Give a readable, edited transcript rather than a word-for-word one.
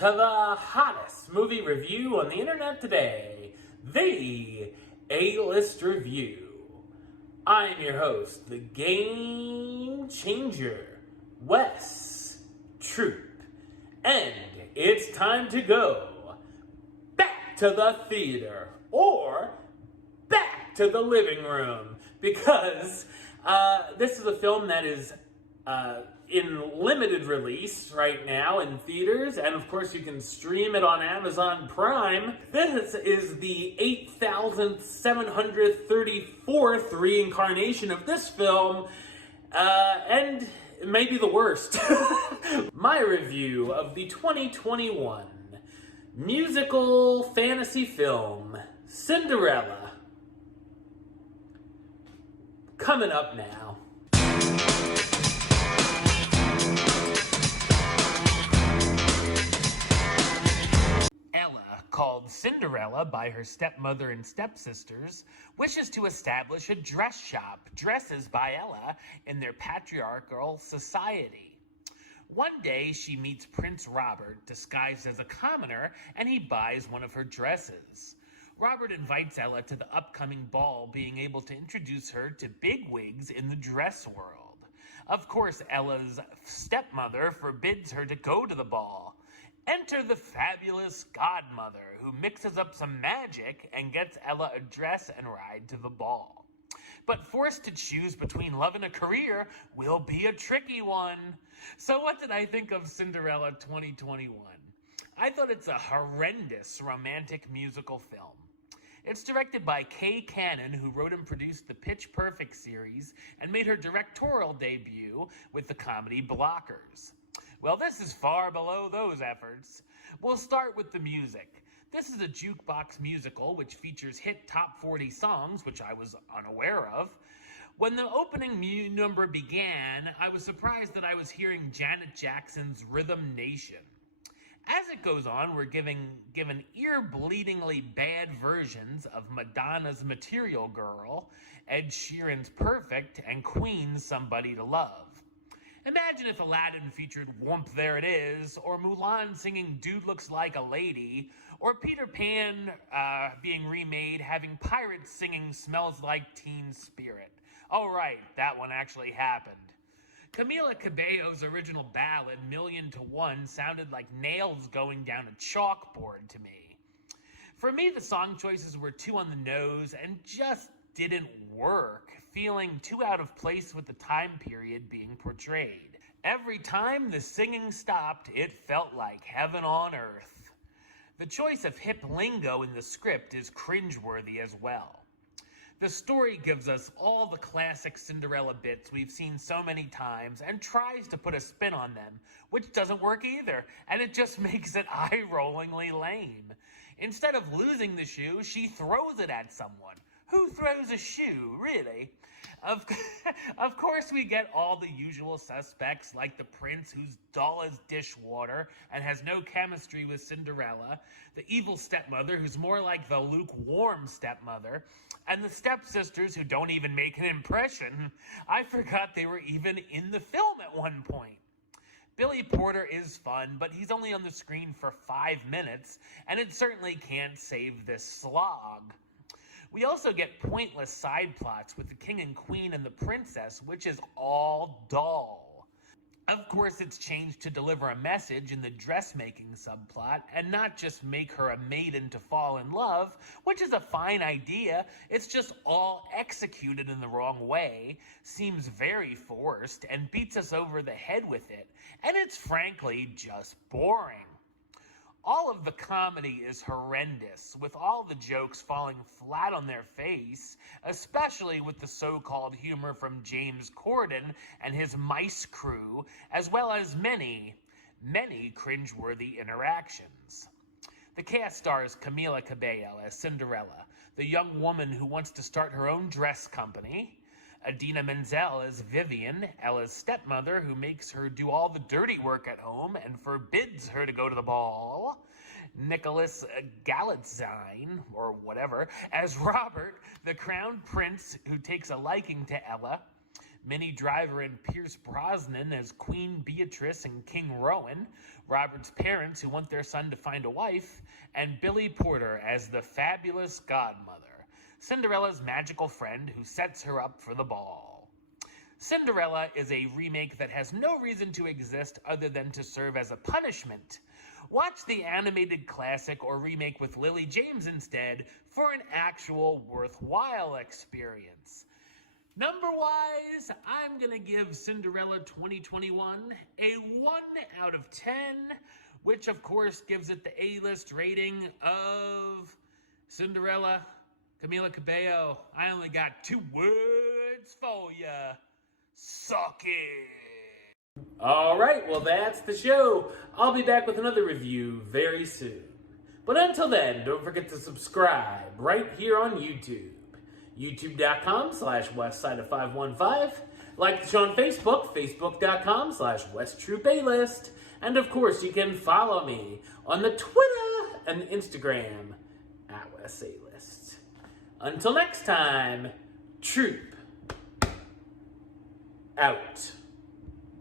to the hottest movie review on the internet today, the A-List Review. I'm your host, the Game Changer, Wes Troop, and it's time to go back to the theater or back to the living room because this is a film that is in limited release right now in theaters, and of course you can stream it on Amazon Prime. This is the 8,734th reincarnation of this film, and maybe the worst. My review of the 2021 musical fantasy film, Cinderella. Coming up now. Ella, called Cinderella by her stepmother and stepsisters, wishes to establish a dress shop, Dresses by Ella, in their patriarchal society. One day, she meets Prince Robert, disguised as a commoner, and he buys one of her dresses. Robert invites Ella to the upcoming ball, being able to introduce her to bigwigs in the dress world. Of course, Ella's stepmother forbids her to go to the ball. Enter the fabulous godmother, who mixes up some magic and gets Ella a dress and ride to the ball. But forced to choose between love and a career will be a tricky one. So what did I think of Cinderella 2021? I thought it's a horrendous romantic musical film. It's directed by Kay Cannon, who wrote and produced the Pitch Perfect series and made her directorial debut with the comedy Blockers. Well, this is far below those efforts. We'll start with the music. This is a jukebox musical which features hit top 40 songs, which I was unaware of. When the opening number began, I was surprised that I was hearing Janet Jackson's Rhythm Nation. As it goes on, we're given ear-bleedingly bad versions of Madonna's Material Girl, Ed Sheeran's Perfect, and Queen's Somebody to Love. Imagine if Aladdin featured Whoomp There It Is, or Mulan singing Dude Looks Like a Lady, or Peter Pan being remade having pirates singing Smells Like Teen Spirit. Oh right, that one actually happened. Camila Cabello's original ballad, Million to One, sounded like nails going down a chalkboard to me. For me, the song choices were too on the nose and just didn't work, feeling too out of place with the time period being portrayed. Every time the singing stopped, it felt like heaven on earth. The choice of hip lingo in the script is cringeworthy as well. The story gives us all the classic Cinderella bits we've seen so many times and tries to put a spin on them, which doesn't work either, and it just makes it eye-rollingly lame. Instead of losing the shoe, she throws it at someone. Who throws a shoe, really? Of course, we get all the usual suspects, like the prince who's dull as dishwater and has no chemistry with Cinderella, the evil stepmother who's more like the lukewarm stepmother, and the stepsisters who don't even make an impression. I forgot they were even in the film at one point. Billy Porter is fun, but he's only on the screen for 5 minutes, and it certainly can't save this slog. We also get pointless side plots with the king and queen and the princess, which is all dull. Of course, it's changed to deliver a message in the dressmaking subplot and not just make her a maiden to fall in love, which is a fine idea. It's just all executed in the wrong way, seems very forced, and beats us over the head with it. And it's frankly just boring. All of the comedy is horrendous, with all the jokes falling flat on their face, especially with the so-called humor from James Corden and his mice crew, as well as many cringeworthy interactions. The cast stars Camila Cabello as Cinderella, the young woman who wants to start her own dress company, Idina Menzel as Vivian, Ella's stepmother, who makes her do all the dirty work at home and forbids her to go to the ball. Nicholas Galitzine, or whatever, as Robert, the crown prince who takes a liking to Ella. Minnie Driver and Pierce Brosnan as Queen Beatrice and King Rowan, Robert's parents who want their son to find a wife, and Billy Porter as the fabulous godmother, Cinderella's magical friend who sets her up for the ball. Cinderella is a remake that has no reason to exist other than to serve as a punishment. Watch the animated classic or remake with Lily James instead for an actual worthwhile experience. Number-wise, I'm going to give Cinderella 2021 a 1 out of 10, which of course gives it the A-list rating of Cinderella. Camila Cabello, I only got 2 words for ya. Suck it. Alright, well that's the show. I'll be back with another review very soon. But until then, don't forget to subscribe right here on YouTube. youtube.com/westside515. Like the show on Facebook, facebook.com/westtroupealist. And of course, you can follow me on the Twitter and Instagram @westaList. Until next time, Troop out.